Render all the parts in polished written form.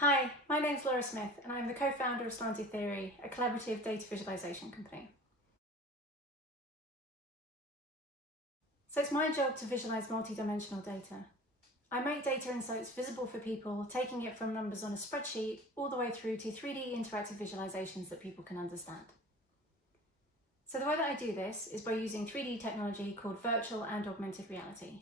Hi, my name's Laura Smith and I'm the co-founder of Slanted Theory, a collaborative data visualization company. So it's my job to visualize multi-dimensional data. I make data insights visible for people, taking it from numbers on a spreadsheet all the way through to 3D interactive visualizations that people can understand. So the way that I do this is by using 3D technology called virtual and augmented reality.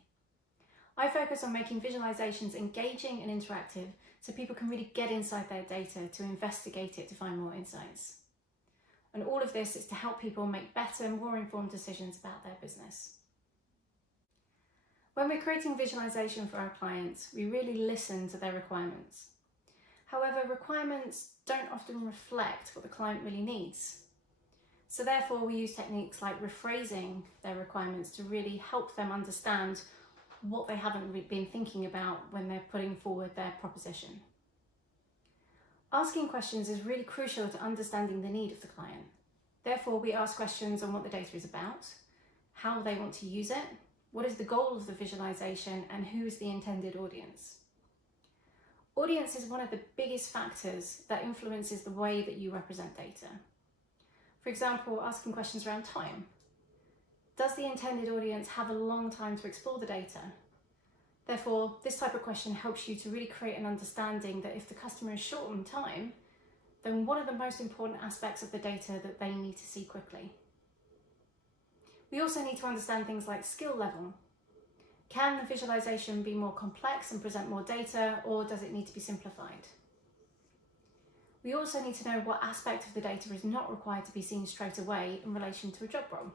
I focus on making visualizations engaging and interactive so people can really get inside their data to investigate it to find more insights. And all of this is to help people make better, more informed decisions about their business. When we're creating visualization for our clients, we really listen to their requirements. However, requirements don't often reflect what the client really needs. So therefore, we use techniques like rephrasing their requirements to really help them understand what they haven't been thinking about when they're putting forward their proposition. Asking questions is really crucial to understanding the need of the client. Therefore, we ask questions on what the data is about, how they want to use it, what is the goal of the visualization, and who is the intended audience. Audience is one of the biggest factors that influences the way that you represent data. For example, asking questions around time. Does the intended audience have a long time to explore the data? Therefore, this type of question helps you to really create an understanding that if the customer is short on time, then what are the most important aspects of the data that they need to see quickly? We also need to understand things like skill level. Can the visualization be more complex and present more data, or does it need to be simplified? We also need to know what aspect of the data is not required to be seen straight away in relation to a job role.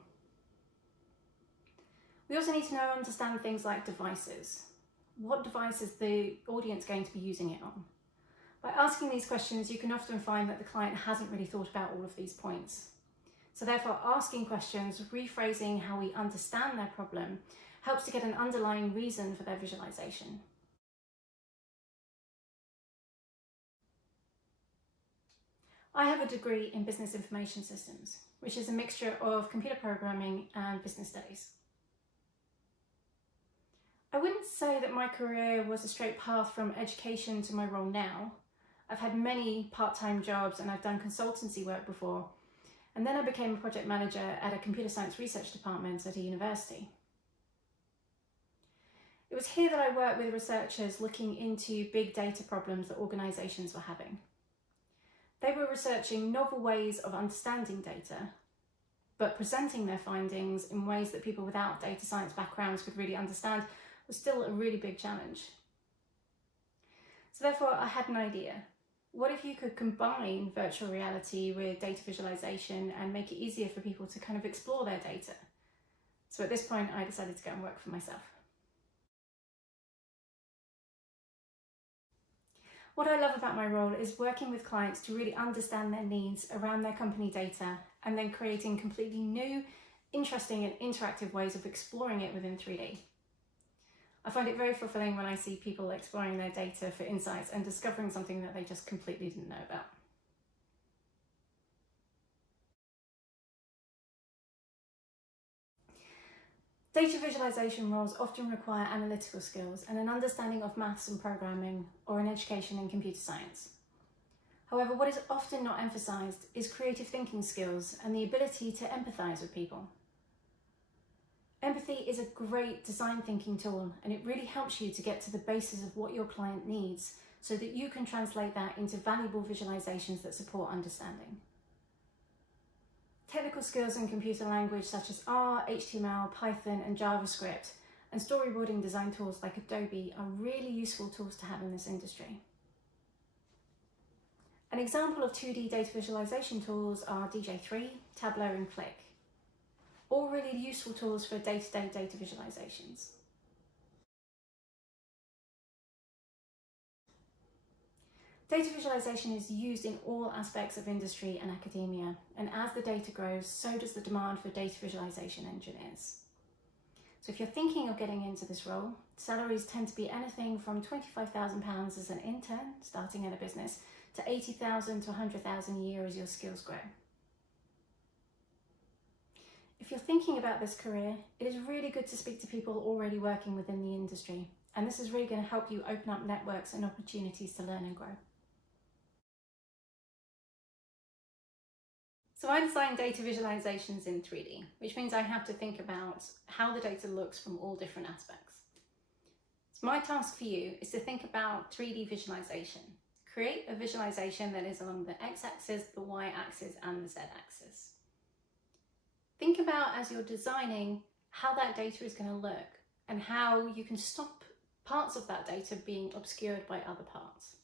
We also need to understand things like devices. What device is the audience going to be using it on? By asking these questions, you can often find that the client hasn't really thought about all of these points. So therefore, asking questions, rephrasing how we understand their problem, helps to get an underlying reason for their visualization. I have a degree in business information systems, which is a mixture of computer programming and business studies. I wouldn't say that my career was a straight path from education to my role now. I've had many part-time jobs and I've done consultancy work before. And then I became a project manager at a computer science research department at a university. It was here that I worked with researchers looking into big data problems that organisations were having. They were researching novel ways of understanding data, but presenting their findings in ways that people without data science backgrounds could really understand was still a really big challenge. So therefore, I had an idea. What if you could combine virtual reality with data visualization and make it easier for people to kind of explore their data? So at this point, I decided to go and work for myself. What I love about my role is working with clients to really understand their needs around their company data and then creating completely new, interesting and interactive ways of exploring it within 3D. I find it very fulfilling when I see people exploring their data for insights and discovering something that they just completely didn't know about. Data visualization roles often require analytical skills and an understanding of maths and programming, or an education in computer science. However, what is often not emphasised is creative thinking skills and the ability to empathise with people. Empathy is a great design thinking tool, and it really helps you to get to the basis of what your client needs so that you can translate that into valuable visualizations that support understanding. Technical skills in computer language such as R, HTML, Python and JavaScript, and storyboarding design tools like Adobe are really useful tools to have in this industry. An example of 2D data visualization tools are DJ3, Tableau and Click. All really useful tools for day-to-day data visualizations. Data visualization is used in all aspects of industry and academia, and as the data grows, so does the demand for data visualization engineers. So if you're thinking of getting into this role, salaries tend to be anything from £25,000 as an intern starting at a business to £80,000 to £100,000 a year as your skills grow. If you're thinking about this career, it is really good to speak to people already working within the industry, and this is really going to help you open up networks and opportunities to learn and grow. So I design data visualizations in 3D, which means I have to think about how the data looks from all different aspects. So my task for you is to think about 3D visualization. Create a visualization that is along the x-axis, the y-axis, and the z-axis. Think about, as you're designing, how that data is going to look and how you can stop parts of that data being obscured by other parts.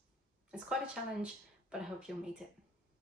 It's quite a challenge, but I hope you'll meet it.